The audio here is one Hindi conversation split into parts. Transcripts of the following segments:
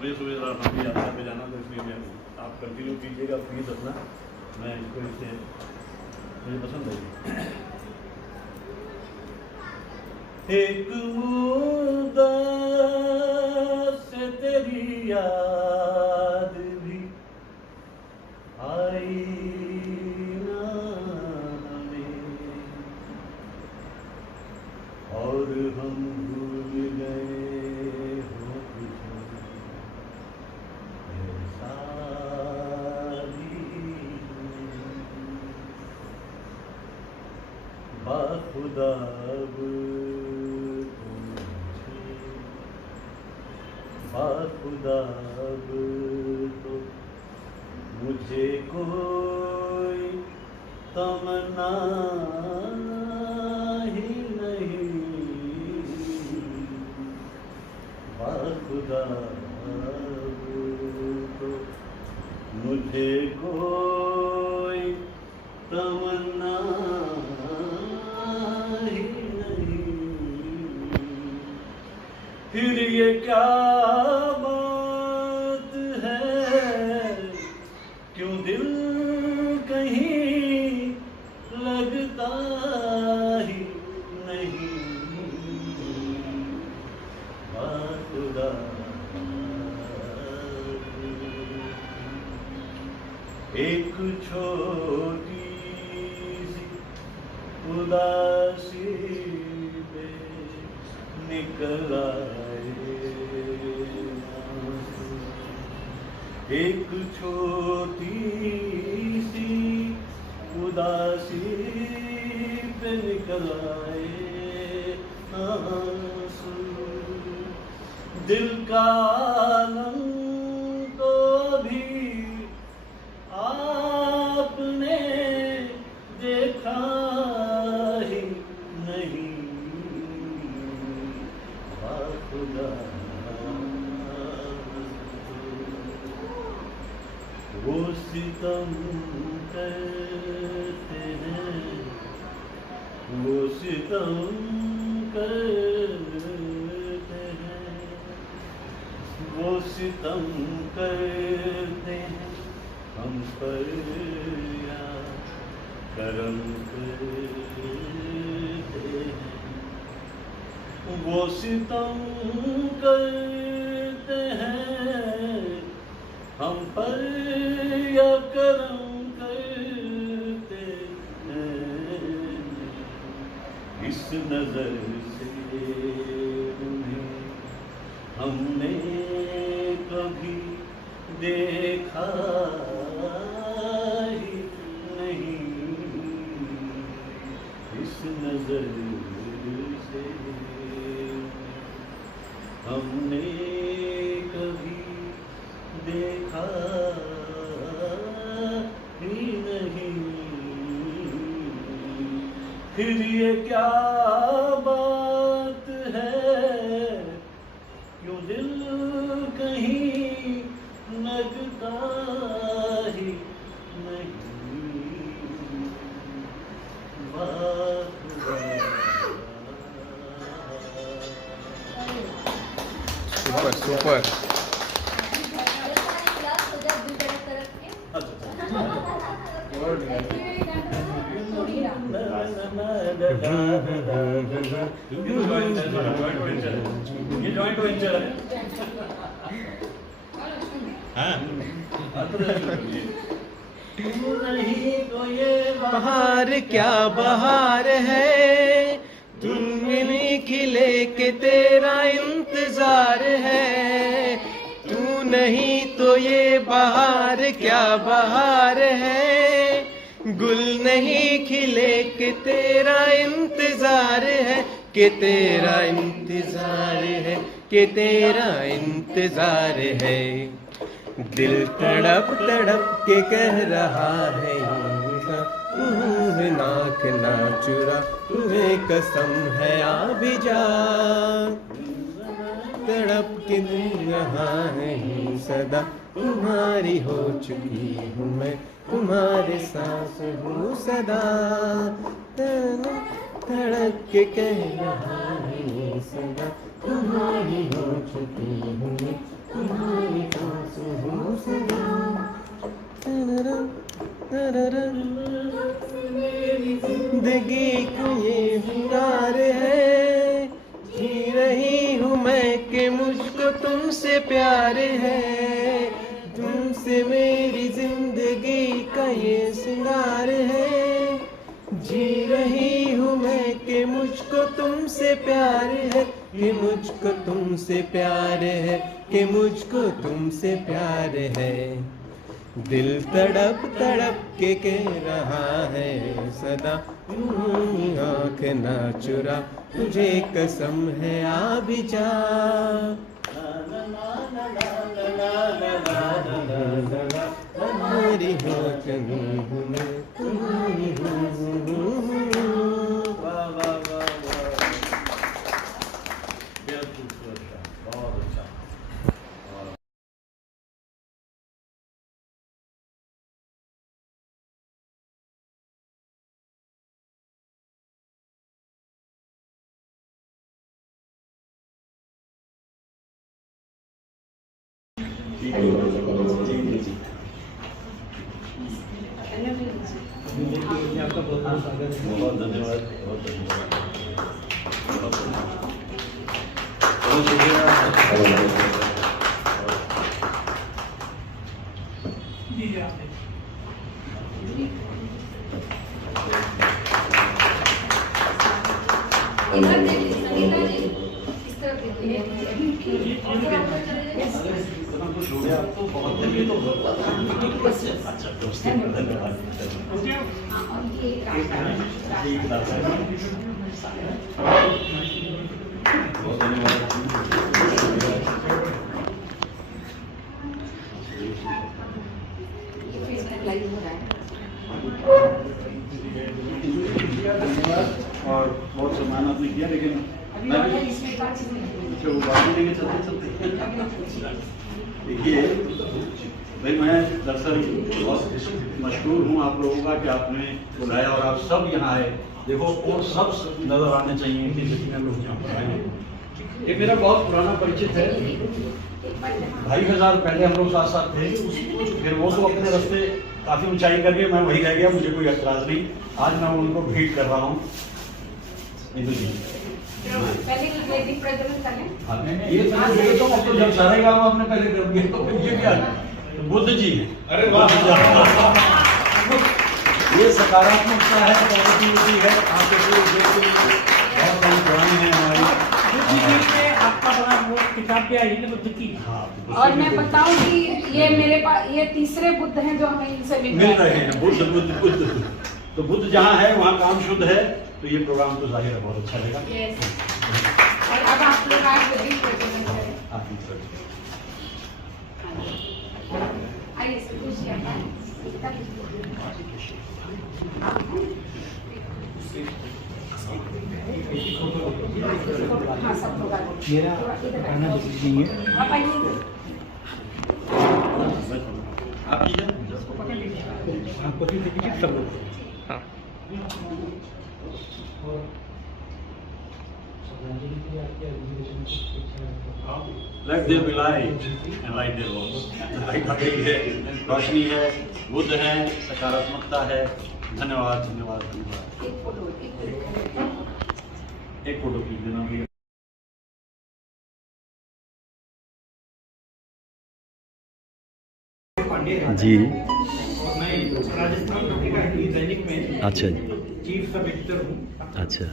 मुझे सुबह रात यात्रा पे जाना, तो इसलिए मैं आप कंटिन्यू कीजिएगा प्लीज़ अपना। मैं इसको इससे मुझे पसंद है। एक मुद्दा से तेरी याद भी आई ना हमें, और हम भूल गए हो तुझे ऐसा भी बाखुदा बाखुदा तो मुझे कोई तमन्ना ही नहीं, बाखुदा तो मुझे कोई तमन्ना ही नहीं। फिर ये क्या बात है, क्यों दिल कहीं लगता ही नहीं, बाखुदा एक छोटी सी उदासी पे निकल आए, एक छोटी सी उदासी पे निकल आए आंसू। दिल का आलम तो भी आपने देखा ही नहीं, बाखुदा वो सितम करते हैं, वो सितम करते हैं, वो सितम करते हैं हम पर या करम करते हैं, वो सितम करते हैं हम पर या करम करते हैं। इस नजर से उन्हें हमने कभी देखा ही नहीं, इस नजर से हमने कभी देखा ही नहीं। फिर ये क्या बात है, क्यों दिल कहीं लगता ही नहीं, सुपर सुपर। ये जॉइंट वेंचर है। नहीं तो ये बहार क्या बहार है, तुम मिली खिले के तेरा इंतजार है, तू नहीं तो ये बहार क्या बहार है, गुल नहीं खिले के तेरा इंतजार है, कि तेरा इंतजार है, कि तेरा इंतजार है। दिल तड़प तड़प के कह रहा है नाक ना चुरा, तुम्हें कसम है आ भी जा, तड़प के दिल रहा है सदा, तुम्हारी हो चुकी हूँ मैं, तुम्हारे साथ हूँ सदा, तड़प के कह रहा है सदा, तुम्हारी हो चुकी हूँ मैं, तुम्हारी तुमसे प्यार है, तुमसे मेरी जिंदगी का ये सिंगार है। जी रही हूँ मैं कि मुझको तुमसे प्यार है, कि मुझको तुमसे प्यार है, कि मुझको तुमसे प्यार है। दिल तड़प तड़प के कह रहा है सदा, आँख ना चुरा, तुझे कसम है आ भी जा। तुम्हारी हो वाह वाह वाह वाह, बेहद खूबसूरत था, बहुत अच्छा। आपका बहुत बहुत स्वागत है। बहुत धन्यवाद, बहुत धन्यवाद। इधर देखिए संगीता जी, इस तरफ देखिए। कुछ हो गया आपको बहुत अच्छा दोस्त, धन्यवाद। बहुत धन्यवाद। लाइव हो रहा है। और बहुत सम्मान आपने किया, लेकिन मैं भी अच्छा वो बात लेके चलते देखिए भाई, मैं दरअसल बहुत मशहूर हूँ आप लोगों का कि आपने बुलाया और आप सब यहाँ आए। देखो और सब नजर आने चाहिए कि जितने लोग यहाँ पर आए। ये मेरा बहुत पुराना परिचित है, 2500 पहले हम लोग साथ साथ थे, फिर वो तो अपने रास्ते काफी ऊंचाई करके मैं वही रह गया, मुझे कोई एतराज नहीं। आज मैं उनको भेंट कर रहा हूँ। पहले की वैदिक प्रज्वलन करें। ये तो जब सारा काम आपने पहले कर दिया तो ये क्या तो बुद्ध जी हैं। अरे वाह, ये सकारात्मकता है, पॉजिटिविटी है। आपके बहुत सारी पुरानी है हमारी। आपका बड़ा वो किताब भी आई है बुद्ध की। हाँ, और मैं बताऊं कि ये मेरे पास ये तीसरे बुद्ध हैं जो हमें इनसे मिल रहे हैं। बुद्ध बुद्ध बुद्ध तो बुद्ध जहाँ है वहाँ काम शुद्ध है, तो ये प्रोग्राम तो जाहिर है बहुत अच्छा लगा। और अब आप लोग आज वैदिक प्रज्वलन करें। आइए कुर्सी हाँ सब लोग मेरा गाना नहीं है। आप आइए। आप कीजिए। आपको भी देखिए सब लोग। हाँ। Let there be light and light there was. Light आ गई है, रोशनी है, बुद्ध है, सकारात्मकता है। धन्यवाद धन्यवाद धन्यवाद। एक फोटो खींच देना भैया। जी, और मैं राजस्थान पत्रिका हिंदी दैनिक में अच्छा जी, चीफ सब एडिटर हूँ। अच्छा,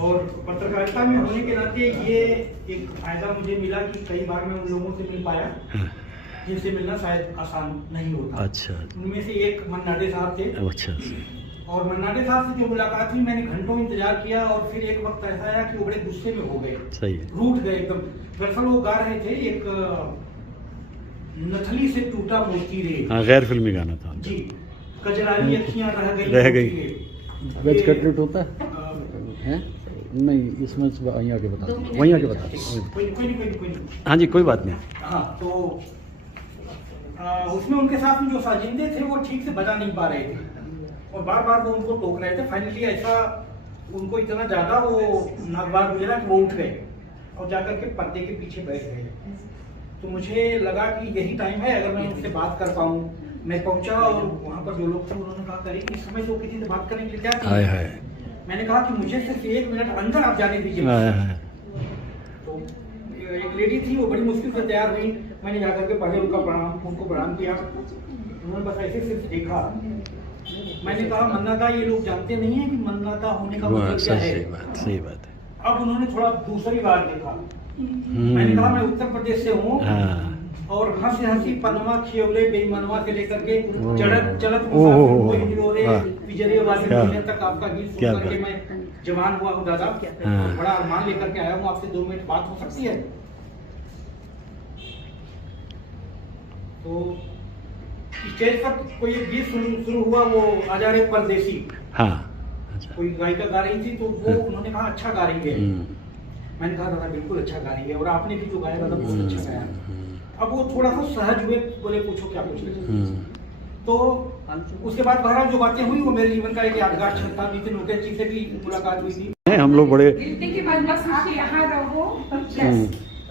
और पत्रकारिता में होने के नाते ये एक फायदा मुझे मिला कि कई बार मैं उन लोगों से मिल पाया जिनसे मिलना शायद आसान नहीं होता। अच्छा, उनमें से एक मन्नाडे साहब थे। अच्छा, और मन्नाडे साहब से जो मुलाकात हुई, मैंने घंटों इंतजार किया और फिर एक वक्त ऐसा आया कि वो बड़े गुस्से में हो गए, सही है, रूठ गए एकदम। दरअसल वो गा रहे थे एक नथली से टूटा मोती रे। हाँ, गैर फिल्मी गाना था जी, कजरारी अखियां रह गई। वेज कटलेट होता है? नहीं, इसमें वहीं आके बता, वहीं आके बता। कोई नहीं। हाँ जी, कोई बात नहीं। हाँ, तो उसमें उनके साथ में जो साजिंदे थे वो ठीक से बजा नहीं पा रहे थे और बार बार वो उनको टोक रहे थे। फाइनली ऐसा उनको इतना ज्यादा वो नागवार मिला कि वो उठ गए और जाकर के पर्दे के पीछे बैठ गए। तो मुझे लगा कि यही टाइम है, अगर मैं उनसे बात कर पाऊँ। मैं पहुंचा और वहाँ पर जो लोग थे उन्होंने कहा करें इस समय तो किसी से बात करने के लिए क्या हाय चाहिए। हाय, मैंने कहा कि मुझे सिर्फ 1 मिनट अंदर आप जाने दीजिए। हाय हाय, तो एक लेडी थी, वो बड़ी मुश्किल से तैयार हुई। मैंने जाकर के पहले उनको प्रणाम किया। उन्होंने बस ऐसे सिर्फ देखा। मैंने कहा मन्नता ये लोग जानते नहीं है कि मन्नता होने का मतलब क्या है। सही बात है। अब उन्होंने थोड़ा दूसरी बार देखा। मैंने कहा मैं उत्तर प्रदेश से हूँ और हंसी हंसी पनमा खियोले बेईमानवा से लेकर के चलत पिजरे वाले तक आपका गीत सुन करके मैं जवान हुआ हूँ दादा। बड़ा अरमान लेकर के आया हूँ, आपसे 2 मिनट बात हो सकती है? तो स्टेज पर कोई एक गीत शुरू हुआ, वो आजारे परदेसी। हाँ, अच्छा। कोई गायिका गा रही थी, तो वो उन्होंने कहा अच्छा गा रही है। मैंने कहा दादा बिल्कुल अच्छा गा रही है, और आपने भी जो गाया दादा बहुत अच्छा गाया। अब वो थोड़ा सा सहज हुए, बोले पूछो क्या पूछ रहे। तो उसके बाद बहरहाल जो बातें हुई वो मेरे जीवन का एक यादगार क्षण था। नितिन मुकेश जी से भी मुलाकात हुई थी। हम लोग बड़े के बाद बस आप यहाँ रहो,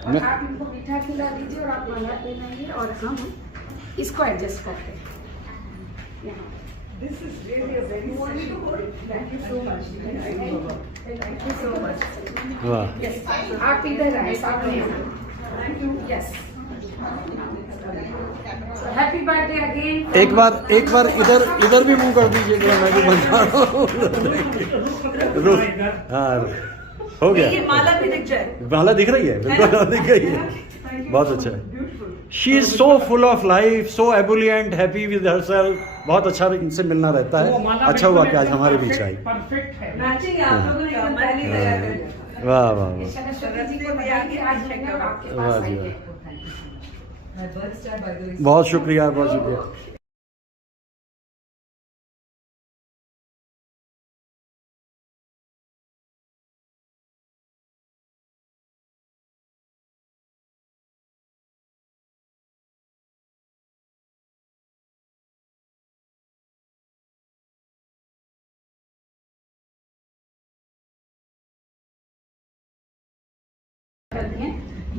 और आप इनको मीठा खिला दीजिए और आप माला पहनाइए और हम इसको एडजस्ट करते हैं। This is really a very special. Thank you so much. Thank you so much. वाह। Yes, आप इधर आए, सामने आए। Thank you. Yes. So happy birthday again. एक बार इधर भी मुंह कर दीजिए, मैं भी बन रहा हूँ। हाँ, हो गया। ये माला भी दिख जाए। माला दिख रही है, बिल्कुल दिख रही है। बहुत अच्छा है। She is so full of life, so ebullient, happy with herself. बहुत अच्छा इनसे मिलना रहता है। अच्छा हुआ कि आज हमारे बीच आई। परफेक्ट है। मैचिंग है आप लोगों ने एकदम पहली तैयार कर लिया। वाह वाह वाह। सरस्वती जी को बता के आज मैं आपके पास आई है। बहुत शुक्रिया, बहुत शुक्रिया।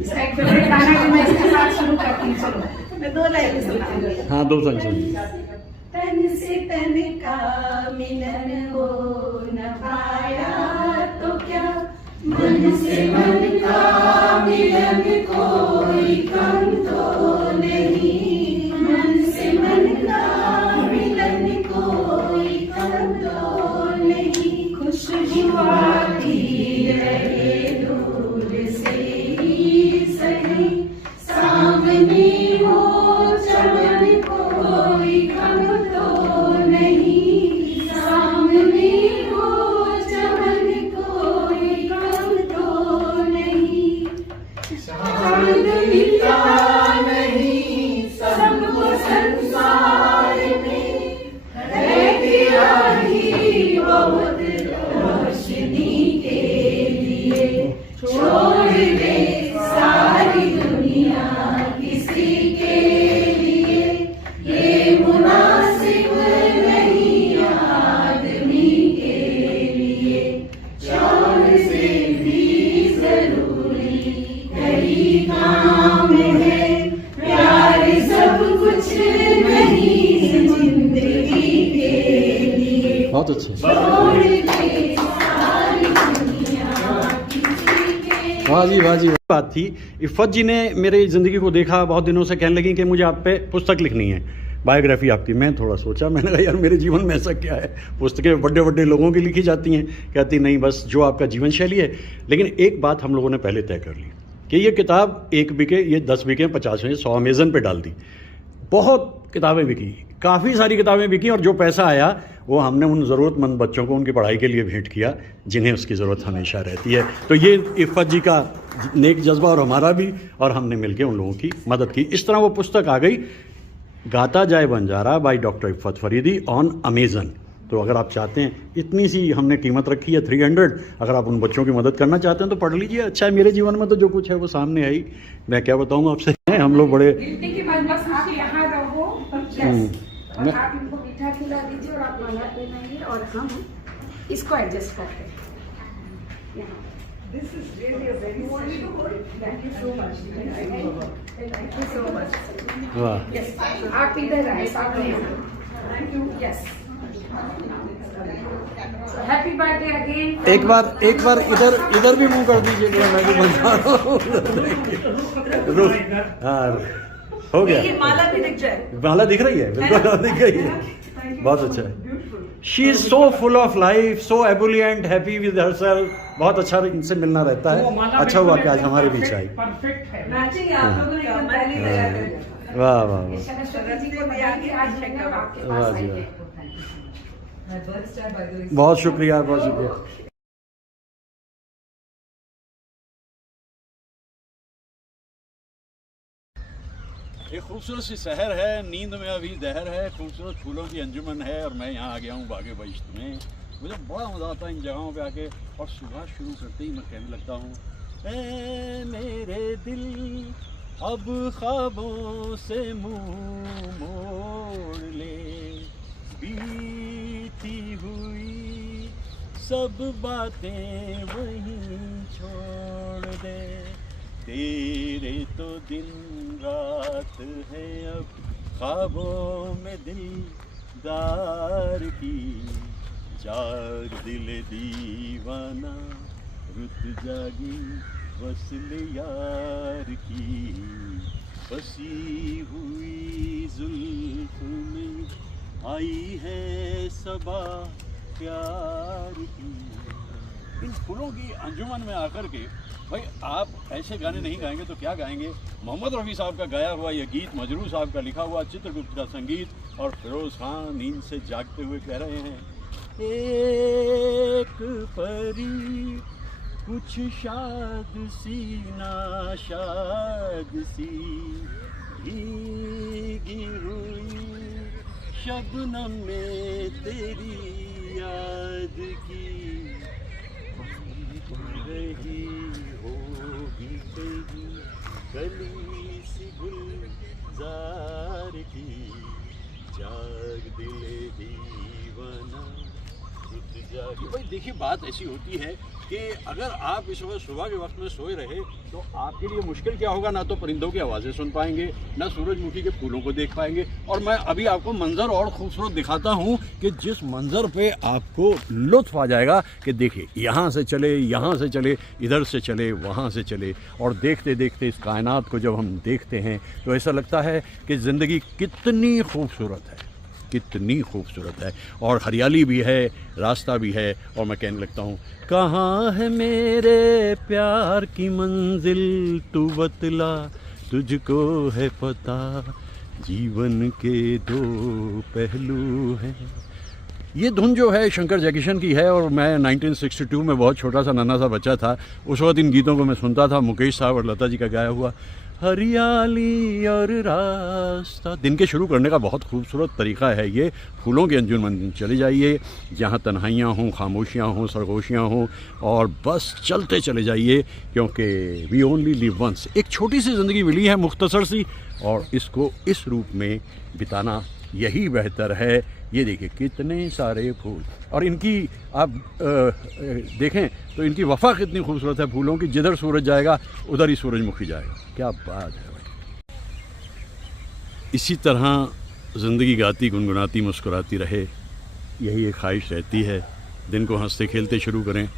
इसका एक गाना भी मैं इसके साथ शुरू करती हूँ। चलो मैं 2 लाइन सुनाऊंगी। हाँ, 2 संग सुनिए। तन से तन का मिलन हो न पाया तो क्या, मन से मन का मिलन कोई कम तो नहीं, मन से मन का मिलन कोई कम तो नहीं। खुशबू आती रहे दूर से ही सही, सामने हो चमन कोई कम तो नहीं, सामने हो चमन कोई कम तो नहीं। चांद मिलता नहीं सबको संसार में, है दिया ही बहुत रोशनी के लिए, छोड़ दे सारी दुनिया किसी के लिए, ये मुनासिब नहीं आदमी के लिए, चांद से भी जरूरी कई काम है, प्यार सब कुछ नहीं जिंदगी के लिए, बहुत अच्छे। छोड़ दे सारी दुनिया किसी के। वाह जी, वाह जी। बात थी, इफ़त जी ने मेरी ज़िंदगी को देखा, बहुत दिनों से कहने लगी कि मुझे आप पे पुस्तक लिखनी है, बायोग्राफी आपकी। मैं थोड़ा सोचा, मैंने कहा यार मेरे जीवन में ऐसा क्या है, पुस्तकें बड़े बड़े लोगों की लिखी जाती हैं। कहती नहीं, बस जो आपका जीवन शैली है। लेकिन एक बात हम लोगों ने पहले तय कर ली कि ये किताब 1 बिके, ये 10 बिके, 50 में 100 अमेज़न पे डाल दी। बहुत किताबें बिकी, काफ़ी सारी किताबें बिकी, और जो पैसा आया वो हमने उन ज़रूरतमंद बच्चों को उनकी पढ़ाई के लिए भेंट किया, जिन्हें उसकी ज़रूरत हमेशा रहती है। तो ये इफ़त जी का नेक जज्बा और हमारा भी, और हमने मिलकर उन लोगों की मदद की। इस तरह वो पुस्तक आ गई, गाता जाए Banjara by doctor Iffat Faridi on Amazon. तो अगर आप चाहते हैं, इतनी सी हमने कीमत रखी है 300, अगर आप उन बच्चों की मदद करना चाहते हैं तो पढ़ लीजिए। अच्छा है, मेरे जीवन में तो जो कुछ है वो सामने आई, मैं क्या बताऊँ आपसे। हम लोग बड़े गिनती के बाद बस आप यहाँ रहो, और आप इनको मीठा खिला दीजिए और आप माला पहनाइए और हम इसको एडजस्ट करते हैं। This is really a very special. Thank you so much. Thank you so much. वाह। Yes, आप इधर आए, सामने आए। Thank you. Yes. So happy birthday again. एक बार इधर भी मुंह कर दीजिए, मैं भी बता रहा हूँ। रुक, हाँ हो गया। ये माला भी दिख जाए। माला दिख रही है, बिल्कुल दिख गई है, बहुत अच्छा है। She is so full of life, so ebullient, happy with herself. बहुत अच्छा इनसे मिलना रहता है। अच्छा हुआ कि आज हमारे बीच आई। परफेक्ट है। मैचिंग है, आप लोगों ने एकदम पहले ही तैयार कर लिया। वाह वाह वाह, सरस्वती जी को बता के आज मैं आपके वाह पास जी आई वाह। है। बहुत शुक्रिया, बहुत शुक्रिया। एक खूबसूरत सी शहर है, नींद में अभी दहर है, खूबसूरत फूलों की अंजुमन है, और मैं यहाँ आ गया हूँ बागे बहिश्त में। मुझे बड़ा मज़ा आता है इन जगहों पे आके, और सुबह शुरू करते ही मैं कहने लगता हूँ, ऐ मेरे दिल अब ख्वाबों से मुँह मोड़ ले, बीती हुई सब बातें वहीं छोड़ दे, तेरे तो दिन रात है अब ख्वाबों में दिलदार की, जाग दिल दीवाना रुत जागी वस्ल यार की, बसी हुई जुल्फ में आई है सबा प्यार की। इन फूलों की अंजुमन में आकर के भाई आप ऐसे गाने नहीं गाएंगे तो क्या गाएंगे। मोहम्मद रफ़ी साहब का गाया हुआ यह गीत, मजरू साहब का लिखा हुआ, चित्रगुप्त का संगीत, और फिरोज़ खान नींद से जागते हुए कह रहे हैं, एक परी कुछ शाद सी नाशाद सी, भीगी हुई शबनम में तेरी याद की, रही होगी कहीं गली सी गुलजार की, जाग दिल दीवाना रुत जागी। भाई देखिए, बात ऐसी होती है कि अगर आप इस वक्त सुबह के वक्त में सोए रहे तो आपके लिए मुश्किल क्या होगा, ना तो परिंदों की आवाज़ें सुन पाएंगे, ना सूरजमुखी के फूलों को देख पाएंगे। और मैं अभी आपको मंजर और खूबसूरत दिखाता हूँ कि जिस मंजर पे आपको लुत्फ आ जाएगा कि देखिए, यहाँ से चले, यहाँ से चले, इधर से चले, वहाँ से चले, और देखते देखते इस कायनात को जब हम देखते हैं तो ऐसा लगता है कि ज़िंदगी कितनी खूबसूरत है, कितनी खूबसूरत है, और हरियाली भी है, रास्ता भी है। और मैं कहने लगता हूँ, कहाँ है मेरे प्यार की मंजिल, तू बतला, तुझको है पता, जीवन के दो पहलू हैं। ये धुन जो है शंकर जयकिशन की है, और मैं 1962 में बहुत छोटा सा नन्हा सा बच्चा था, उस वक्त इन गीतों को मैं सुनता था, मुकेश साहब और लता जी का गाया हुआ। हरियाली और रास्ता, दिन के शुरू करने का बहुत खूबसूरत तरीका है ये। फूलों के अंजुमन चले जाइए, जहाँ तन्हाइयाँ हों, खामोशियाँ हों, सरगोशियाँ हों, और बस चलते चले जाइए, क्योंकि वी ओनली लिव वंस। एक छोटी सी ज़िंदगी मिली है, मुख्तसर सी, और इसको इस रूप में बिताना यही बेहतर है। ये देखिए कितने सारे फूल, और इनकी आप देखें तो इनकी वफ़ा कितनी खूबसूरत है फूलों की। जिधर सूरज जाएगा उधर ही सूरजमुखी जाएगा। क्या बात है भाई। इसी तरह ज़िंदगी गाती गुनगुनाती मुस्कुराती रहे, यही एक ख्वाहिश रहती है। दिन को हंसते खेलते शुरू करें,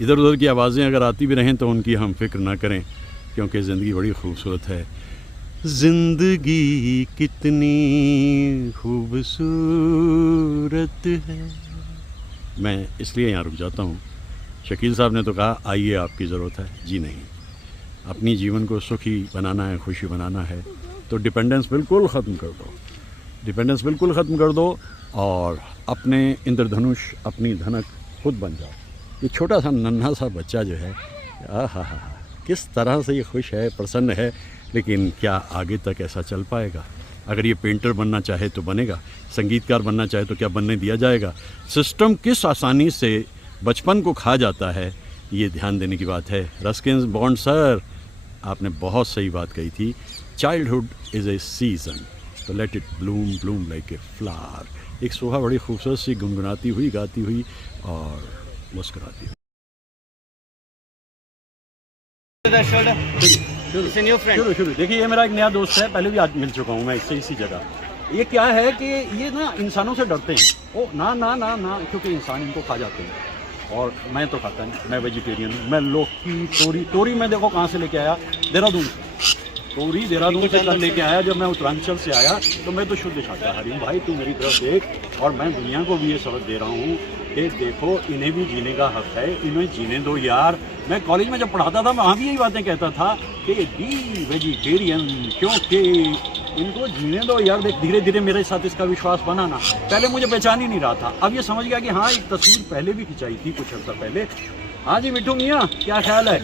इधर उधर की आवाज़ें अगर आती भी रहें तो उनकी हम फिक्र ना करें, क्योंकि ज़िंदगी बड़ी खूबसूरत है। जिंदगी कितनी खूबसूरत है। मैं इसलिए यहाँ रुक जाता हूँ। शकील साहब ने तो कहा आइए आपकी ज़रूरत है, जी नहीं, अपनी जीवन को सुखी बनाना है, खुशी बनाना है, तो डिपेंडेंस बिल्कुल ख़त्म कर दो, डिपेंडेंस बिल्कुल ख़त्म कर दो, और अपने इंद्रधनुष, अपनी धनक खुद बन जाओ। ये छोटा सा नन्हा सा बच्चा जो है, हा किस तरह से ये खुश है, प्रसन्न है, लेकिन क्या आगे तक ऐसा चल पाएगा? अगर ये पेंटर बनना चाहे तो बनेगा, संगीतकार बनना चाहे तो क्या बनने दिया जाएगा? सिस्टम किस आसानी से बचपन को खा जाता है, ये ध्यान देने की बात है। रस्किन बॉन्ड सर, आपने बहुत सही बात कही थी, चाइल्डहुड इज़ ए सीज़न, तो let it Bloom Bloom like a flower. एक सुबह बड़ी खूबसूरत सी गुनगुनाती हुई, गाती हुई और मुस्कुराती हुई। शुरू देखिए, ये मेरा एक नया दोस्त है, पहले भी आज मिल चुका हूँ मैं इससे, इसी जगह। ये क्या है कि ये ना इंसानों से डरते हैं। ओ ना ना ना ना, क्योंकि इंसान इनको खा जाते हैं। और मैं तो खाता नहीं, मैं वेजिटेरियन हूँ। मैं लौकी तोरी मैं देखो कहाँ से लेके आया, देहरादून से। तोरी देहरादून से कल लेके आया। जब मैं उत्तरांचल से आया तो मैं तो शुद्ध शाकाहारी हूँ। भाई तू मेरी तरफ देख। और मैं दुनिया को भी ये सबक दे रहा हूँ कि देखो इन्हें भी जीने का हक है, इन्हें जीने दो यार। मैं कॉलेज में जब पढ़ाता था मैं वहाँ भी यही बातें कहता था कि बी वेजिटेरियन, क्योंकि इनको जीने दो यार। देख धीरे धीरे मेरे साथ इसका विश्वास बना ना। पहले मुझे पहचान ही नहीं रहा था, अब ये समझ गया कि हाँ एक तस्वीर पहले भी खिंचाई थी कुछ अर्सा पहले। हाँ जी मिठू मियाँ, क्या ख्याल है?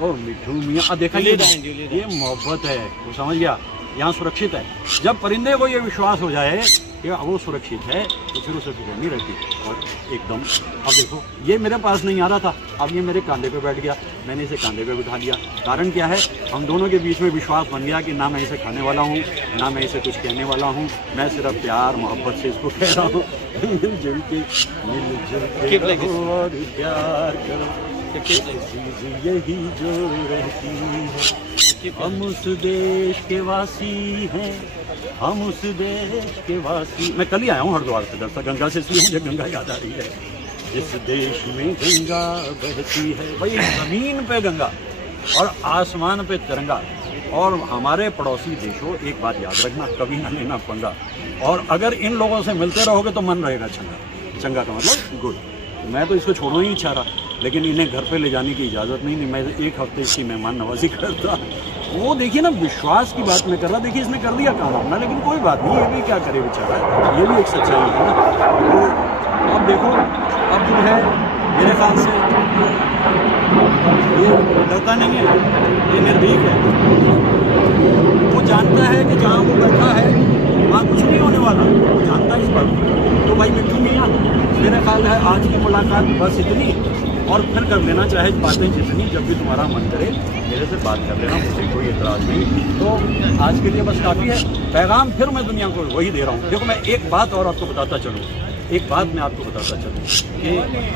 ओ मिठू मियाँ, देखा ये मोहब्बत है, वो समझ गया यहाँ सुरक्षित है। जब परिंदे को ये विश्वास हो जाए कि वो सुरक्षित है तो फिर उसे फिक्र नहीं रहती। और एकदम अब देखो ये मेरे पास नहीं आ रहा था, अब ये मेरे कंधे पे बैठ गया, मैंने इसे कंधे पे बिठा लिया। कारण क्या है, हम दोनों के बीच में विश्वास बन गया कि ना मैं इसे खाने वाला हूँ ना मैं इसे कुछ कहने वाला हूँ। मैं सिर्फ प्यार मोहब्बत से इसको कह रहा हूँ मिलजुल के रहो और प्यार करो, यही जो रहती है। हम उस देश के वासी हैं, हम उस देश के वासी। मैं कल ही आया हूँ हरिद्वार से, दरअसल गंगा से, इसलिए मुझे गंगा याद आ रही है। जिस देश में गंगा बहती है, भाई जमीन पे गंगा और आसमान पे तिरंगा। और हमारे पड़ोसी देशों एक बात याद रखना, कभी ना लेना पंगा। और अगर इन लोगों से मिलते रहोगे तो मन रहेगा चंगा। चंगा का मतलब गुड। मैं तो इसको छोड़ना ही चाह रहा, लेकिन इन्हें घर पे ले जाने की इजाज़त नहीं। मैं एक हफ्ते इसकी मेहमान नवाजी करता। वो देखिए ना, विश्वास की बात मैं कर रहा, देखिए इसने कर दिया काम अपना, लेकिन कोई बात नहीं, ये भी क्या करे बेचारा, ये भी एक सच्चाई है ना। तो अब देखो, अब जो है मेरे ख्याल से ये डरता नहीं है, ये निर्भीक है। वो जानता है कि जहाँ वो बैठा है वहाँ कुछ नहीं होने वाला, वो जानता है इस बात को। तो भाई मिठू मियाँ, मेरा ख्याल है आज की मुलाकात बस इतनी, और फिर कर लेना चाहे बातें जितनी, जब भी तुम्हारा मन करे मेरे से बात कर लेना, मुझे कोई एतराज़ नहीं। तो आज के लिए बस काफ़ी है। पैगाम फिर मैं दुनिया को वही दे रहा हूँ। देखो मैं एक बात और आपको बताता चलूँ, एक बात मैं आपको बताता चलूँ कि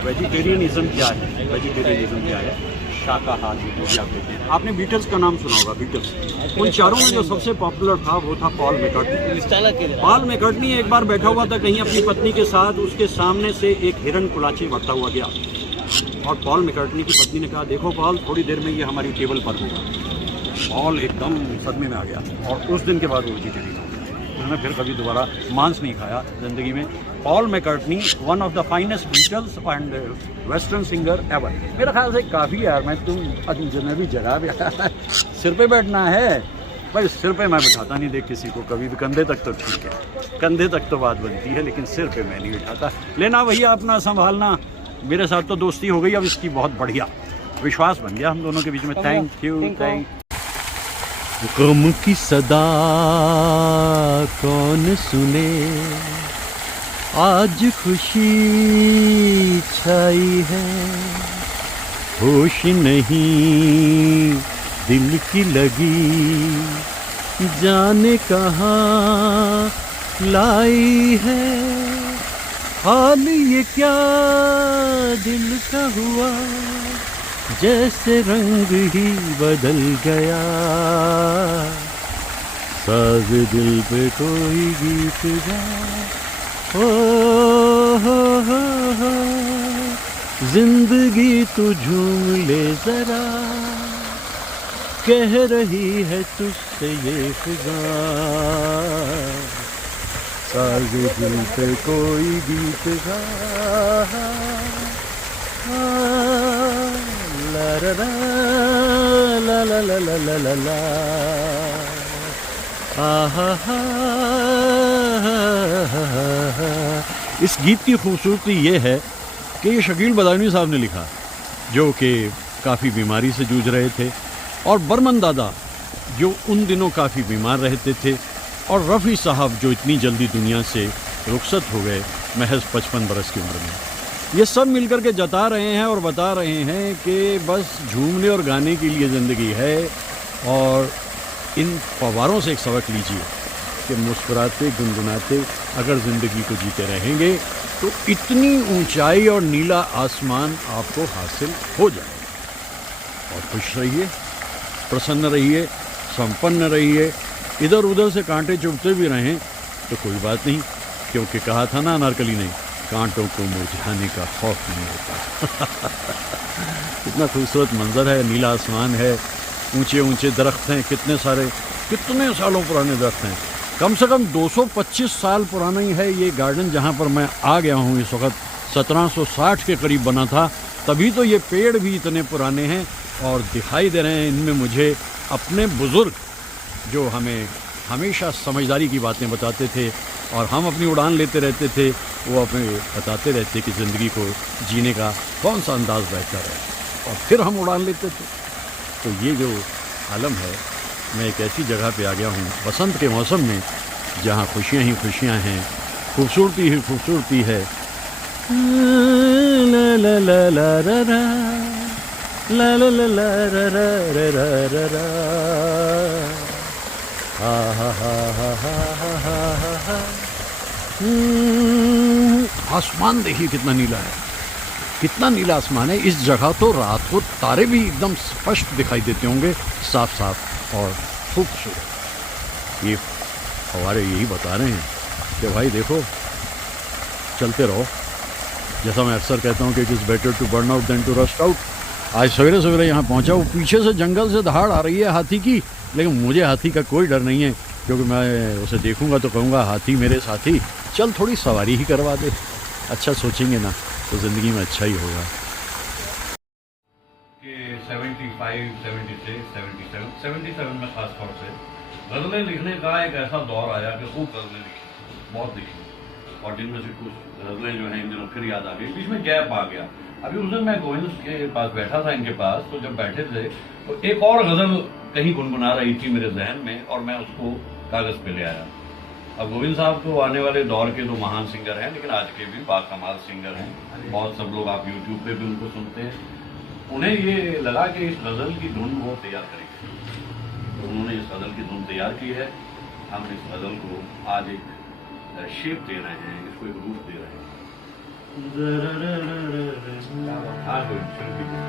वेजिटेरियनिज़म क्या है। वेजिटेरियनिज़म क्या है? शाकाहारी जो आप कहते हैं। आपने बीटल्स का नाम सुना होगा, बीटल्स। उन चारों में जो सबसे पॉपुलर था वो था पॉल मैककार्टनी। पॉल मैककार्टनी एक बार बैठा हुआ था कहीं अपनी पत्नी के साथ, उसके सामने से एक हिरन कुलाची बढ़ता हुआ गया और पॉल मैककार्टनी की पत्नी ने कहा, देखो पॉल, थोड़ी देर में ये हमारी टेबल पर होगा। पॉल एकदम सदमे में आ गया और उस दिन के बाद वो वेजिटेरियन हो गया। उन्होंने फिर कभी दोबारा मांस नहीं खाया ज़िंदगी में। Paul McCartney, one of the finest Beatles and western singer ever. मेरा ख्याल से काफ़ी यार, मैं तुम अजनबी जगह पे सिर पे बैठना है भाई, सिर पे मैं बिठाता नहीं देख किसी को कभी भी। कंधे तक तो ठीक है, कंधे तक तो बात बनती है, लेकिन सिर पे मैं नहीं बिठाता। लेना भैया अपना संभालना। मेरे साथ तो दोस्ती हो गई अब इसकी, बहुत बढ़िया विश्वास बन गया हम दोनों के बीच में। Thank you. गम की सदा कौन सुने, आज खुशी छाई है, होश नहीं दिल की लगी, जाने कहाँ लाई है। हाल ये क्या दिल का हुआ, जैसे रंग ही बदल गया, साज दिल पे कोई गीत गा। ओ हो, जिंदगी तू झूम ले जरा, कह रही है तुझसे ये फिजा, साज दिल पे कोई गीत गा। ला ला ला ला ला ला ला ला ला, इस गीत की खूबसूरती ये है कि ये शकील बदायूनी साहब ने लिखा, जो कि काफ़ी बीमारी से जूझ रहे थे, और बर्मन दादा जो उन दिनों काफ़ी बीमार रहते थे, और रफ़ी साहब जो इतनी जल्दी दुनिया से रुखसत हो गए महज 55 बरस की उम्र में। ये सब मिलकर के जता रहे हैं और बता रहे हैं कि बस झूमने और गाने के लिए ज़िंदगी है। और इन फव्वारों से एक सबक लीजिए कि मुस्कुराते गुनगुनाते अगर ज़िंदगी को जीते रहेंगे तो इतनी ऊंचाई और नीला आसमान आपको हासिल हो जाए। और खुश रहिए, प्रसन्न रहिए, संपन्न रहिए। इधर उधर से कांटे चुभते भी रहें तो कोई बात नहीं, क्योंकि कहा था ना अनारकली ने, कांटों को मुरझाने का खौफ नहीं होता। कितना खूबसूरत मंजर है, नीला आसमान है, ऊंचे ऊंचे दरख्त हैं, कितने सालों पुराने दरख्त हैं। कम से कम 225 साल पुराना ही है ये गार्डन जहाँ पर मैं आ गया हूँ इस वक्त। 1760 के करीब बना था, तभी तो ये पेड़ भी इतने पुराने हैं और दिखाई दे रहे हैं। इनमें मुझे अपने बुज़ुर्ग जो हमें हमेशा समझदारी की बातें बताते थे और हम अपनी उड़ान लेते रहते थे, वो हमें बताते रहते कि ज़िंदगी को जीने का कौन सा अंदाज़ बेहतर है, और फिर हम उड़ान लेते थे। तो ये जो आलम है, मैं एक ऐसी जगह पे आ गया हूँ बसंत के मौसम में जहाँ खुशियाँ ही खुशियाँ हैं, खूबसूरती ही खूबसूरती है। ला ला ला ला रा रा, ला ला ला ला रा रा रा रा रा, हा हा हा हा हा हा हा। आसमान देखिए कितना नीला है, कितना नीला आसमान है। इस जगह तो रात को तारे भी एकदम स्पष्ट दिखाई देते होंगे, साफ साफ और खूबसूरत। ये हमारे यही बता रहे हैं कि भाई देखो, चलते रहो। जैसा मैं अक्सर कहता हूँ कि it is better to burn out than to rust out. आज सवेरे सवेरे यहाँ पहुँचा हूँ, पीछे से जंगल से दहाड़ आ रही है हाथी की, लेकिन मुझे हाथी का कोई डर नहीं है, क्योंकि मैं उसे देखूंगा तो कहूँगा हाथी मेरे साथी, चल थोड़ी सवारी ही करवा दे। अच्छा सोचेंगे ना तो ज़िंदगी में अच्छा ही होगा। कि 75, 76, 77, 77 में खास तौर से गज़लें लिखने का एक ऐसा दौर आया कि खूब गज़लें लिखी, बहुत लिखी, और जिनमें से कुछ गज़लें जो हैं इन दिनों फिर याद आ गई। बीच में गैप आ गया। अभी उस दिन मैं गोविंद के पास बैठा था, इनके पास, तो जब बैठे थे तो एक और गज़ल कहीं गुनगुना रही थी मेरे जहन में, और मैं उसको कागज़ पे ले आया। अब गोविंद साहब तो आने वाले दौर के तो महान सिंगर हैं, लेकिन आज के भी बाकमाल सिंगर हैं। बहुत सब लोग, आप यूट्यूब पे भी उनको सुनते हैं। उन्हें ये लगा कि इस गज़ल की धुन वो तैयार करेंगे, तो उन्होंने इस गज़ल की धुन तैयार की है। हम इस गज़ल को आज एक शेप दे रहे हैं, इसको एक रूप दे रहे हैं। हाँ गोविंद, शुरू कीजिए।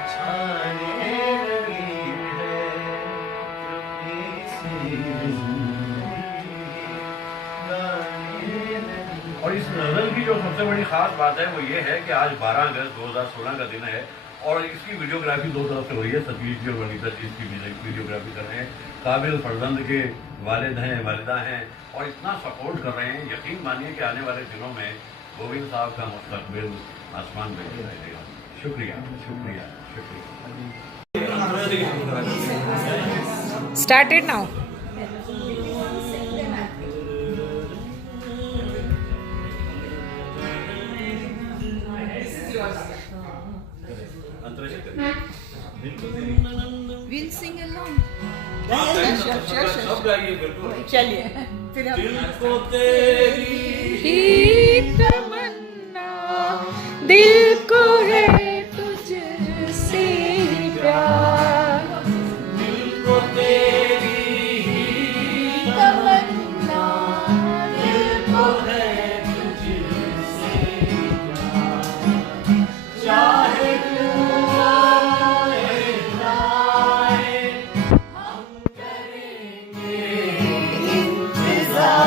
छाने जो सबसे बड़ी ख़ास बात है वो ये है कि आज 12 अगस्त 2016 का दिन है और इसकी वीडियोग्राफी 2 तरफ से हो रही है। सतीश जी और वनीता जी इसकी वीडियोग्राफी कर रहे हैं। काबिल फर्जंद के वालिद हैं, वालिदा हैं और इतना सपोर्ट कर रहे हैं। यकीन मानिए कि आने वाले दिनों में गोविंद साहब का मुस्तकबिल आसमान में रहेगा। शुक्रिया शुक्रिया शुक्रिया। Started now. We'll sing along. चलिए फिर हम ही तमन्ना दिल को है तुझसे प्यार, तमन्ना दिल को है तुझसे चाहे तू आए ना आए हम करेंगे इंतजार।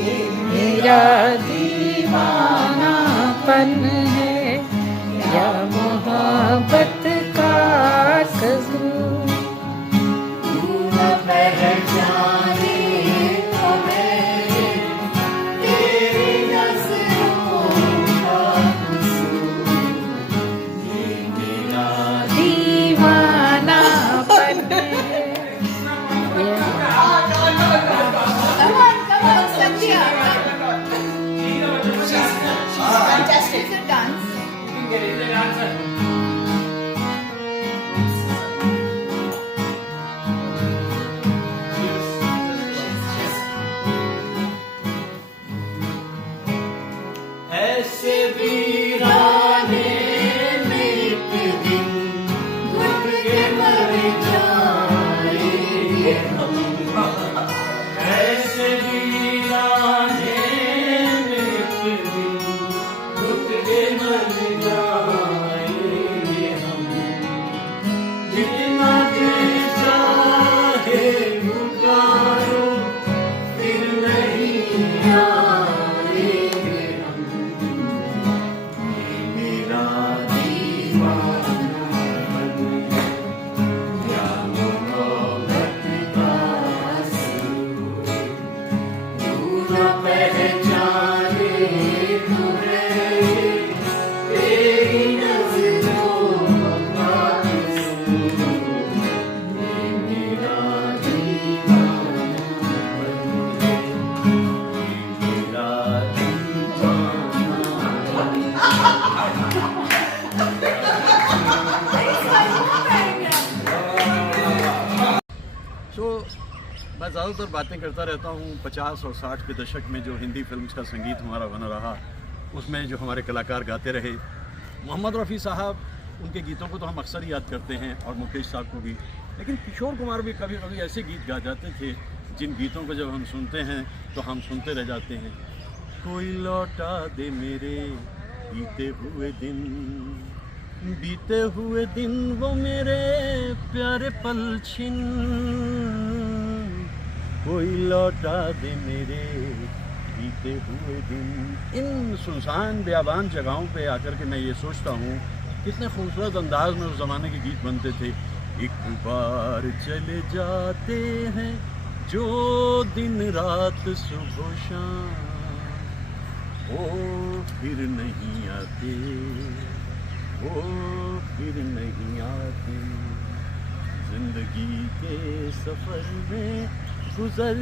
ये मेरा दीवानापन है या मोहब्बत का कसूर। तू न पहचाने हमें तेरी नज़रों का कसूर। ये मेरा दीवानापन है Come on, Satya. She's fantastic at dance. ऐसे वीराने में एक दिन घुट के मर जाएंगे हम। ऐसे वीराने में एक दिन घुट के मर जाएंगे हम। जितना दिल चाहे पुकारो फिर नहीं आएंगे हम। ये मेरा दीवानापन है या मोहब्बत का कसूर। तू न पहचाने तुम्हें तेरी नज़रों का कसूर। ये मेरा दीवानापन है, ये मेरा दीवानापन। सो मैं ज़्यादातर बातें करता रहता हूँ 50 और 60 के दशक में जो हिंदी फिल्म्स का संगीत हमारा बना रहा, उसमें जो हमारे कलाकार गाते रहे। मोहम्मद रफ़ी साहब, उनके गीतों को तो हम अक्सर याद करते हैं और मुकेश साहब को भी, लेकिन किशोर कुमार भी कभी कभी ऐसे गीत गा जाते थे जिन गीतों को जब हम सुनते हैं तो हम सुनते रह जाते हैं। कोई लौटा दे मेरे बीते हुए दिन, बीते हुए दिन वो मेरे प्यारे पल छिन। कोई लौटा दे मेरे बीते हुए दिन। इन सुनसान बेआबान जगहों पे आकर के मैं ये सोचता हूँ कितने खूबसूरत अंदाज में उस ज़माने के गीत बनते थे। एक बार चले जाते हैं जो दिन रात सुबह शाम, वो फिर नहीं आते, वो फिर नहीं आते। जिंदगी के सफ़र में गुजर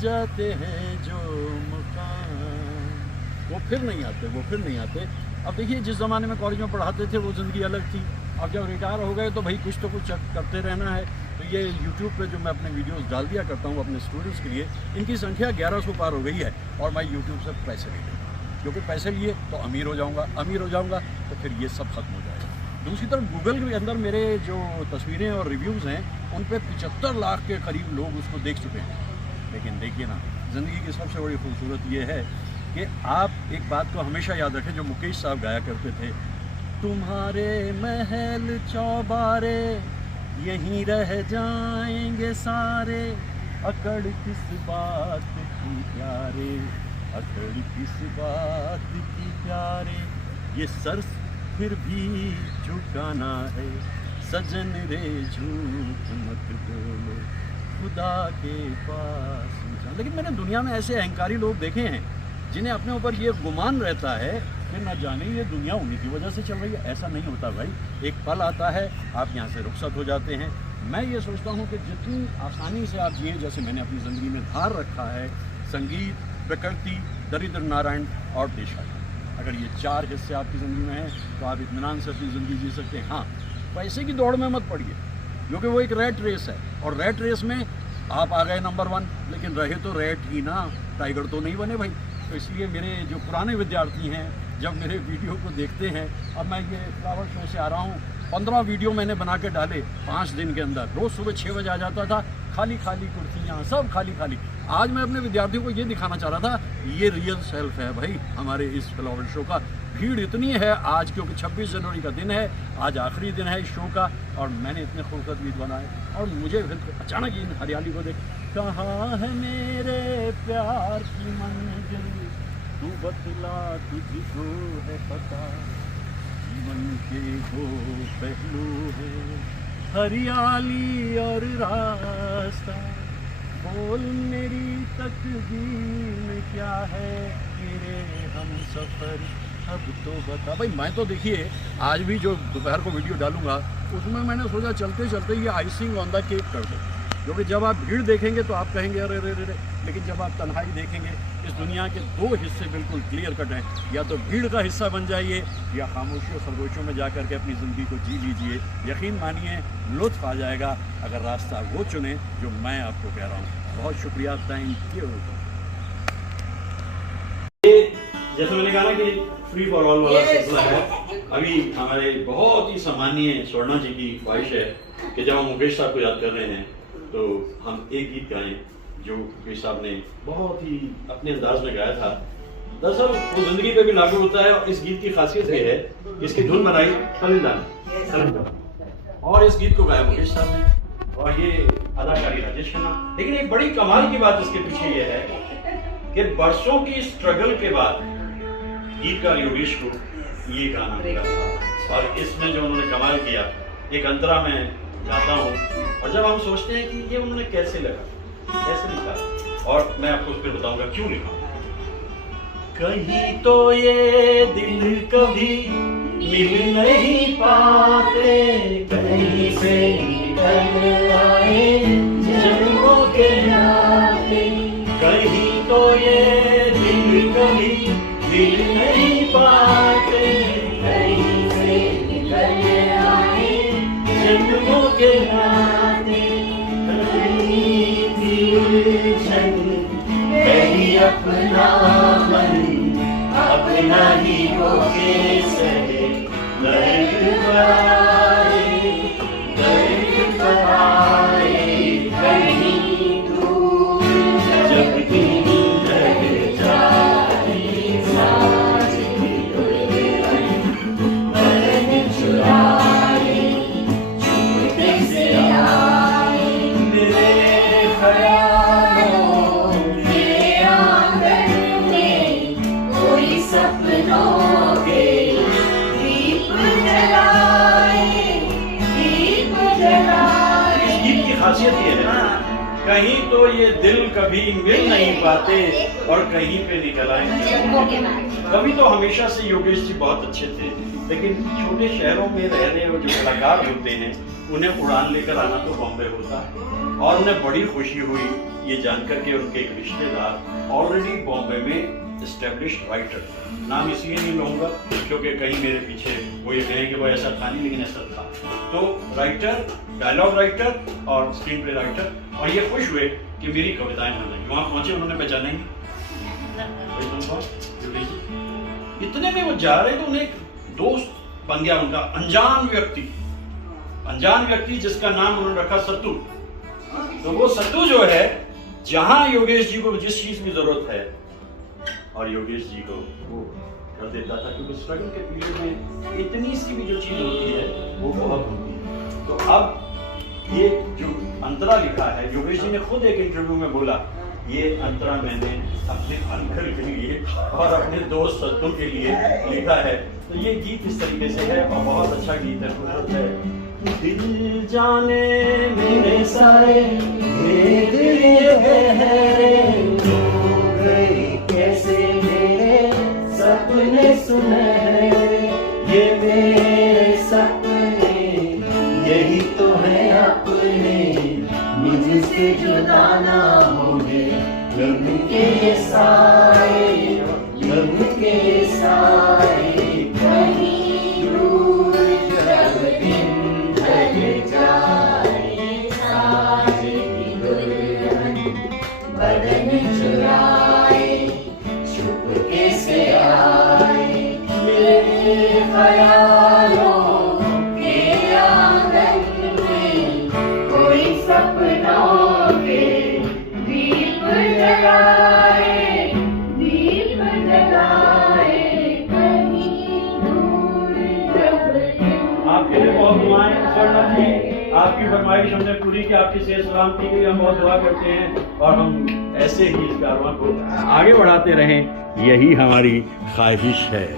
जाते हैं जो मुकाम, वो फिर नहीं आते, वो फिर नहीं आते। अब देखिए, जिस ज़माने में कॉलेज में पढ़ाते थे वो ज़िंदगी अलग थी। अब जब रिटायर हो गए तो भाई कुछ तो कुछ करते रहना है। तो ये YouTube पे जो मैं अपने वीडियोस डाल दिया करता हूँ अपने स्टूडेंट्स के लिए, इनकी संख्या 1100 पार हो गई है और मैं YouTube से पैसे ले लूँ, क्योंकि पैसे लिए तो अमीर हो जाऊँगा, अमीर हो जाऊँगा तो फिर ये सब खत्म हो जाएगा। दूसरी तरफ गूगल के अंदर मेरे जो तस्वीरें और रिव्यूज़ हैं उन पे 75 लाख के करीब लोग उसको देख चुके हैं। लेकिन देखिए ना, ज़िंदगी की सबसे बड़ी खूबसूरत ये है कि आप एक बात को हमेशा याद रखें जो मुकेश साहब गाया करते थे, तुम्हारे महल चौबारे यहीं रह जाएंगे सारे, अकड़ किस बात की प्यारे, अकड़ किस बात की प्यारे, ये सर फिर भी झुकाना है, सजन रे झूठ मत बोलो, खुदा के पास जा। लेकिन मैंने दुनिया में ऐसे अहंकारी लोग देखे हैं जिन्हें अपने ऊपर ये गुमान रहता है कि न जाने ये दुनिया उन्हीं की वजह से चल रही है। ऐसा नहीं होता भाई, एक पल आता है आप यहाँ से रुखसत हो जाते हैं। मैं ये सोचता हूँ कि जितनी आसानी से आप जिए, जैसे मैंने अपनी ज़िंदगी में धार रखा है, संगीत, प्रकृति, दरिद्र नारायण और देशभक्ति, अगर ये 4 हिस्से आपकी ज़िंदगी में हैं तो आप इत्मीनान से अपनी ज़िंदगी जी सकते हैं। हाँ, पैसे की दौड़ में मत पड़िए, क्योंकि वो एक रैट रेस है, और रैट रेस में आप आ गए नंबर 1, लेकिन रहे तो रैट ही ना, टाइगर तो नहीं बने भाई। तो इसलिए मेरे जो पुराने विद्यार्थी हैं, जब मेरे वीडियो को देखते हैं, अब मैं ये फ्लावर शो से आ रहा हूँ, 15 वीडियो मैंने बना के डाले 5 दिन के अंदर। रोज़ सुबह 6 बजे आ जाता था, खाली खाली कुर्सियाँ, सब खाली खाली। आज मैं अपने विद्यार्थियों को ये दिखाना चाह रहा था, ये रियल सेल्फ है भाई हमारे इस फ्लावर शो का। भीड़ इतनी है आज, क्योंकि 26 जनवरी का दिन है, आज आखिरी दिन है इस शो का, और मैंने इतने खूबसूरत गीत बनाए, और मुझे फिर अचानक इन हरियाली को देख, कहाँ है मेरे प्यार की मंजिल, तू बतला तुझको है पता, जीवन के वो पहलू है, हरियाली और रास्ता, बोल मेरी तकदीर में क्या है, तेरे हम सफ़र अब तो बता। भाई मैं तो देखिए आज भी जो दोपहर को वीडियो डालूंगा उसमें मैंने सोचा चलते चलते ये आइसिंग ऑन द केक कर दो, क्योंकि जब आप भीड़ देखेंगे तो आप कहेंगे अरे रे रे, लेकिन जब आप तन्हाई देखेंगे, इस दुनिया के 2 हिस्से बिल्कुल क्लियर कट हैं, या तो भीड़ का हिस्सा बन जाइए या खामोशी और खरगोशों में जा कर के अपनी ज़िंदगी को जी लीजिए। यकीन मानिए लुत्फ़ आ जाएगा अगर रास्ता वो चुने जो मैं आपको कह रहा हूँ। बहुत शुक्रिया, थैंक यू। जैसे मैंने कहा ना कि फ्री फॉर ऑल वाला सिलसिला है, अभी हमारे बहुत ही सम्मानीय स्वर्णा जी की ख्वाहिश है कि जब हम मुकेश साहब को याद कर रहे हैं तो हम एक गीत गाएं जो मुकेश साहब ने बहुत ही अपने अंदाज में गाया था। दरअसल वो जिंदगी पे भी लागू होता है, और इस गीत की खासियत ये है, इसकी धुन बनाई खलील, और इस गीत को गाया मुकेश साहब ने, और ये अदाकारी राजेश खन्ना। लेकिन एक बड़ी कमाल की बात इसके पीछे ये है कि बरसों की स्ट्रगल के बाद गीतकार योगेश को ये गाना मिला, और इसमें जो उन्होंने कमाल किया, एक अंतरा में गाता हूँ, और जब हम सोचते हैं कि ये उन्होंने कैसे लगा, कैसे लिखा, और मैं आपको फिर बताऊंगा क्यों लिखा। कहीं तो ये दिल कभी मिल नहीं पाते, कहीं से निकल आए जन्मों के नाते, कहीं तो ये दिल कभी मिल नहीं पाते, कहीं से निकल आए जन्मों के नाते, कहीं भी उलझन, कहीं अपना मन, अपना ही होके सहे दर्द बराए, दर्द बराए, कहीं दूर जब दिल लग जाए, सांस मन चुराए, छूटे से आए मेरे ख्यालों के आंगन में, कोई सपनों के दीप जलाए, दीप जलाए। इस गीत की खासियत ये है, कहीं तो ये दिल कभी मिल नहीं पाते और कहीं पे निकल आए। कभी तो हमेशा से योगेश जी बहुत अच्छे थे, लेकिन छोटे शहरों में रह रहे जो कलाकार होते हैं उन्हें उड़ान लेकर आना तो बॉम्बे होता है, और उन्हें बड़ी खुशी हुई ये जानकर के उनके एक रिश्तेदार ऑलरेडी बॉम्बे में एस्टेब्लिश्ड राइटर, नाम इसलिए नहीं लूँगा क्योंकि कहीं मेरे पीछे वो ये कहें कि वो ऐसा था नहीं, लेकिन ऐसा था, तो राइटर, डायलॉग राइटर और स्क्रीन प्ले राइटर, और ये खुश हुए कि मेरी कविताएं बन रही। वहाँ पहुंचे, उन्होंने पहचाना ही इतने में वो जा रहे तो उन्हें एक दोस्त बन गया उनका, अनजान व्यक्ति जिसका नाम उन्होंने रखा सत्तू। तो वो सत्तू जो है, जहां योगेश जी को जिस चीज की जरूरत है और योगेश जी को वो कर देता था, क्योंकि स्ट्रगल के पीरियड में इतनी सी भी जो चीज होती है वो बहुत होती है। तो अब ये जो अंतरा लिखा है, योगेश जी ने खुद एक इंटरव्यू में बोला, ये अंतरा मैंने अपने अंकल के लिए और अपने दोस्त सत्तू के लिए लिखा है। तो ये गीत इस तरीके से है और बहुत अच्छा गीत है, खूबसूरत है। दिल जाने मेरे सारे भेद ये गहरे, हो गई कैसे मेरे सपने सुनहरे, ये मेरे सपने यही तो है अपने, मुझसे जुदा ना होंगे लब के साए, लब के साए, कहीं दूर जब दिन ढल जाए, साए की दुल्हन बदन चुराए, चुपके से आए मेरे ख्यालों के आंगन में, कोई सपनों के दीप जलाए, दीप जलाए, कहीं दूर जब दिन। आपके लिए बहुत दुआएं स्वर्णा जी, आपकी फरमाइश हमने पूरी की, आपकी सेहत सलामती के लिए हम बहुत दुआ करते हैं और हम ऐसे ही इस कारवां को आगे बढ़ाते रहें, यही हमारी ख्वाहिश है।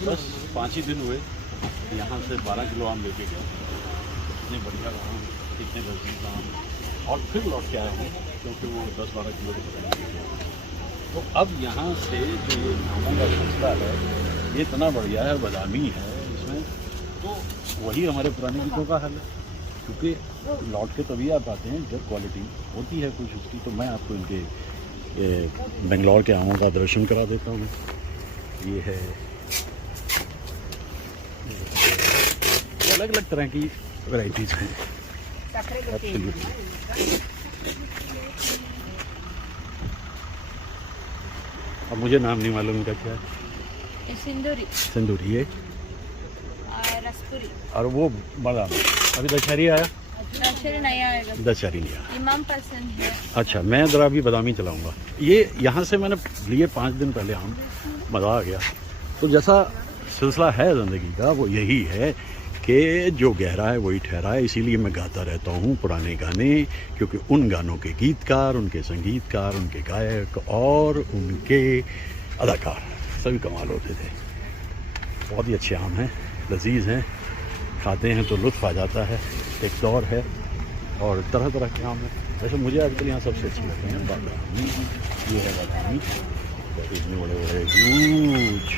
बस 5 ही दिन हुए यहाँ से 12 किलो आम लेके गए, इतने बढ़िया आम, इतने लजीज आम, और फिर लौट के आए हैं क्योंकि वो 10-12 किलो के पकड़े। तो अब यहाँ से जो ये आमों का सिलसिला है ये इतना बढ़िया है, बादामी है इसमें, तो वही हमारे पुराने गीतों का हाल है, क्योंकि लौट के तभी आप आते हैं जब क्वालिटी होती है कुछ उसकी। तो मैं आपको इनके बेंगलोर के आमों का दर्शन करा देता हूँ। ये है अलग अलग तरह की वैरायटीज हैं। अब मुझे नाम नहीं मालूम इनका क्या है। सिंदूरी, सिंदूरी है रसपुरी, और वो बड़ा अभी दशहरी आया, दशहरी नहीं आएगा, दशहरी नहीं आया। इमाम पसंद है। अच्छा, मैं ज़रा अभी बादामी चलाऊँगा। ये यहाँ से मैंने लिए 5 दिन पहले आम, मज़ा आ गया। तो जैसा सिलसिला है ज़िंदगी का वो यही है कि जो गहरा है वही ठहरा है, इसीलिए मैं गाता रहता हूँ पुराने गाने, क्योंकि उन गानों के गीतकार, उनके संगीतकार, उनके गायक और उनके अदाकार सभी कमाल होते थे। बहुत ही अच्छे आम हैं, लजीज हैं, खाते हैं तो लुत्फ़ आ जाता है। एक दौर है और तरह तरह के आम हैं। वैसे मुझे आजकल यहाँ सबसे अच्छे लगते हैं बादामी। ये है बादामी, इतने बड़े बड़े ह्यूज।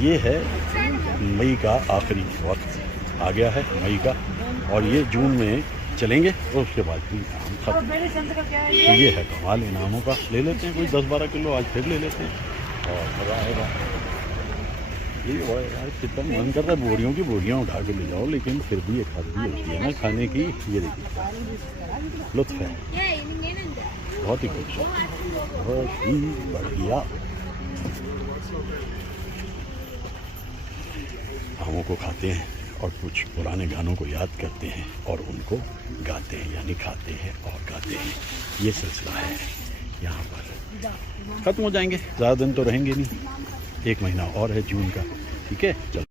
ये है मई का आखिरी वक्त आ गया है, मई का, और ये जून में चलेंगे और उसके बाद भी आम खत्म। तो ये है कमाल इन आमों का। ले लेते हैं कोई 10-12 किलो आज फिर ले लेते हैं और मज़ा आएगा। ये यार कितना मन कर रहा है बोरियों की बोरियां उठा के ले जाओ, लेकिन फिर भी एक हद भी होती है ना खाने की। ये देखिए लुत्फ़ है, बहुत ही खूबसूरत, बहुत ही बढ़िया। आमों को खाते हैं और कुछ पुराने गानों को याद करते हैं और उनको गाते हैं, यानी खाते हैं और गाते हैं। ये सिलसिला है यहाँ पर। ख़त्म हो जाएंगे, ज़्यादा दिन तो रहेंगे नहीं, 1 महीना और है जून का। ठीक है, चलो।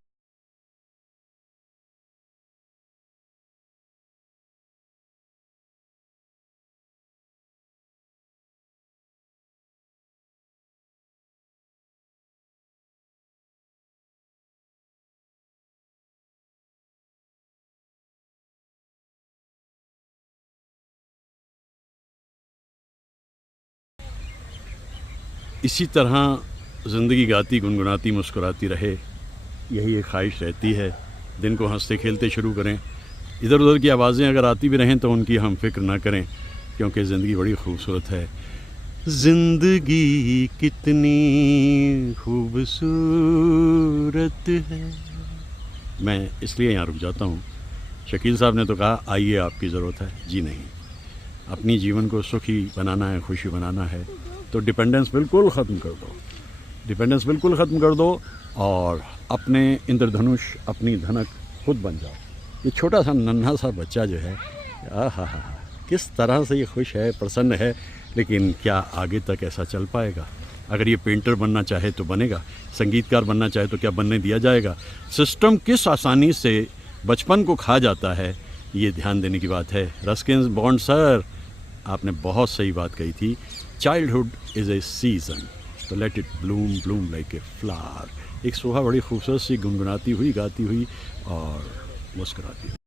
इसी तरह ज़िंदगी गाती गुनगुनाती मुस्कुराती रहे, यही एक ख्वाहिश रहती है। दिन को हंसते खेलते शुरू करें, इधर उधर की आवाज़ें अगर आती भी रहें तो उनकी हम फिक्र ना करें, क्योंकि ज़िंदगी बड़ी खूबसूरत है। ज़िंदगी कितनी खूबसूरत है। मैं इसलिए यहाँ रुक जाता हूँ। शकील साहब ने तो कहा आइए आपकी ज़रूरत है। जी नहीं, अपनी जीवन को सुखी बनाना है, खुशी बनाना है तो डिपेंडेंस बिल्कुल ख़त्म कर दो। डिपेंडेंस बिल्कुल ख़त्म कर दो और अपने इंद्रधनुष, अपनी धनक खुद बन जाओ। ये छोटा सा नन्हा सा बच्चा जो है, आहा हा, किस तरह से ये खुश है, प्रसन्न है, लेकिन क्या आगे तक ऐसा चल पाएगा? अगर ये पेंटर बनना चाहे तो बनेगा, संगीतकार बनना चाहे तो क्या बनने दिया जाएगा? सिस्टम किस आसानी से बचपन को खा जाता है, ये ध्यान देने की बात है। रस्किन बॉन्ड सर, आपने बहुत सही बात कही थी, चाइल्डहुड इज़ ए सीज़न, तो let it Bloom Bloom like a flower. एक सुबह बड़ी खूबसूरत सी गुनगुनाती हुई, गाती हुई और मुस्कुराती हुई।